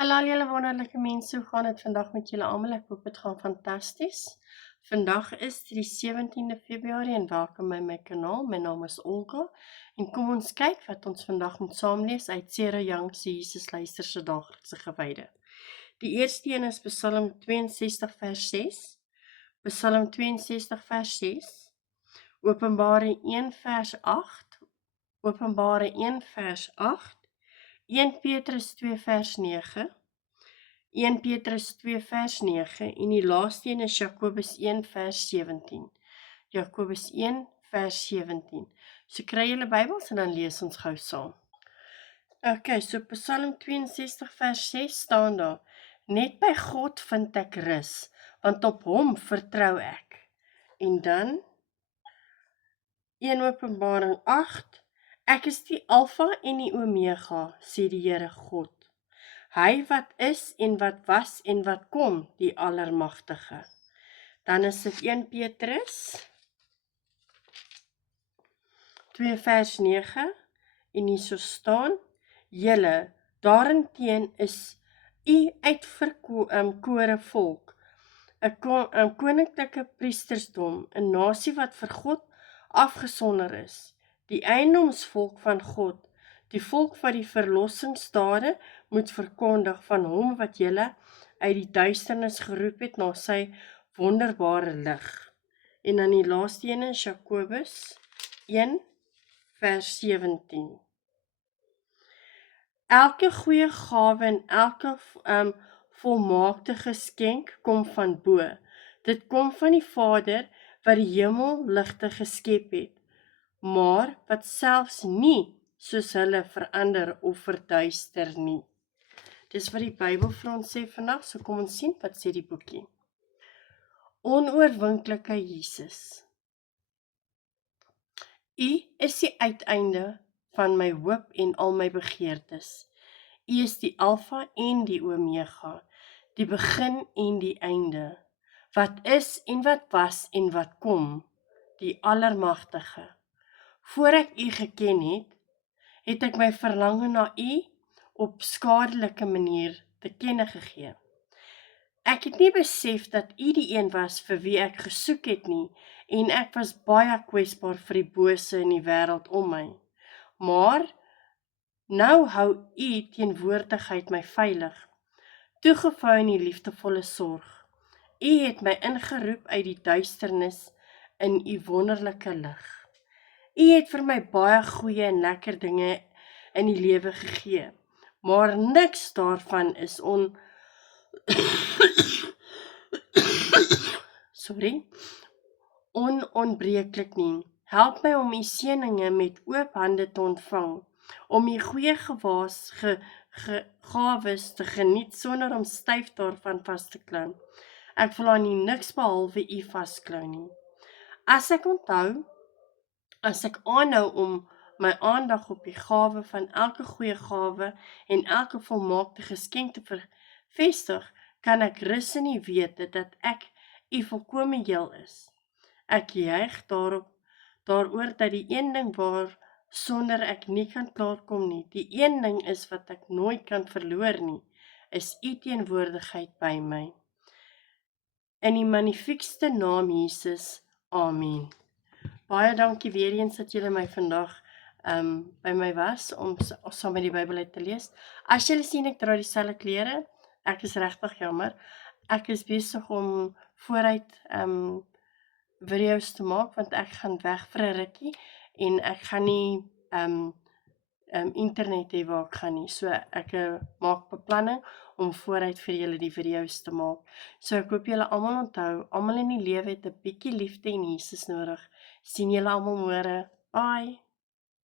Hallo al julle wonderlike mense, hoe gaan dit vandag met julle almal? Ek hoop dit gaan fantasties. Vandag is die 17de Februarie en welkom by my kanaal. My naam is Olga en kom ons kyk wat ons vandag moet saamlees uit Sarah Young se Jesus luister se daaglikse gewyde. Die eerste een is Psalm 62 vers 6, Psalm 62 vers 6, Openbaring 1 vers 8, Openbaring 1 vers 8, 1 Petrus 2 vers 9, 1 Petrus 2 vers 9 en die laaste een is Jakobus 1 vers 17. Jakobus 1 vers 17. So kry julle Bybels en dan lees ons gou saam. Okay, so Psalm 62 vers 6 staan daar: Net by God vind ek rus, want op hom vertrou ek. En dan 1 Openbaring 8: Ek is die Alfa en die Omega, sê die Here God. Hy wat is en wat was en wat kom, die Allermagtige. Dan is dit 1 Petrus 2 vers 9 en hier so staan: Julle, daarenteen is u uitverkore volk, 'n koninklike priestersdom, 'n nasie wat vir God afgesonder is, die eiendomsvolk van God, die volk wat die verlossingsdade moet verkondig van hom wat julle uit die duisternis geroep het na sy wonderbare lig. En dan die laaste een is Jakobus 1 vers 17. Elke goeie gawe en elke volmaakte geskenk kom van bo. Dit kom van die Vader wat die hemelligte geskep het, maar wat selfs nie soos hulle verander of verduister nie. Dis wat die Bybel vir ons sê vandag, so kom ons sien wat sê die boekie. Onoorwinkelike Jesus. U is die uiteinde van my hoop en al my begeertes. U is die Alfa en die Omega, die begin en die einde, wat is en wat was en wat kom, die Allermagtige. Voor ek u geken het, het ek my verlange na u op skadelike manier te kenne gegee. Ek het nie besef dat u die een was vir wie ek gesoek het nie, en ek was baie kwesbaar vir die bose in die wêreld om my. Maar nou hou u teenwoordigheid my veilig, toegevou in die liefdevolle sorg. U het my ingeroep uit die duisternis in u wonderlike lig. U het vir my baie goeie en lekker dinge in die lewe gegee, maar niks daarvan is onontbreeklik nie. Help my om u seëninge met oop hande te ontvang, om u goeie gawes te geniet sonder om styf daarvan vas te klou. Ek wil aan nie niks behalwe u vasklou nie. As ek aanhou om my aandag op die gawe van elke goeie gawe en elke volmaakte geskenk te vestig, kan ek rus in die wete dat ek u volkome heel is. Ek juig daaroor dat die een ding waar sonder ek nie kan klaarkom nie, die een ding is wat ek nooit kan verloor nie, is u teenwoordigheid by my. In die magnifiekste naam Jesus, Amen. Baie dankie weer eens dat julle my vandag by my was om saam met die Bybel uit te lees. As julle sien ek dra dieselfde klere, ek is regtig jammer. Ek is besig om vooruit video's te maak want ek gaan weg vir 'n rukkie en ek gaan nie internet hê waar ek gaan nie. So ek maak beplanning om vooruit vir julle die video's te maak. So ek hoop julle almal onthou, almal in die lewe het 'n bietjie liefde en Jesus nodig. Sien julle almal môre. Bye.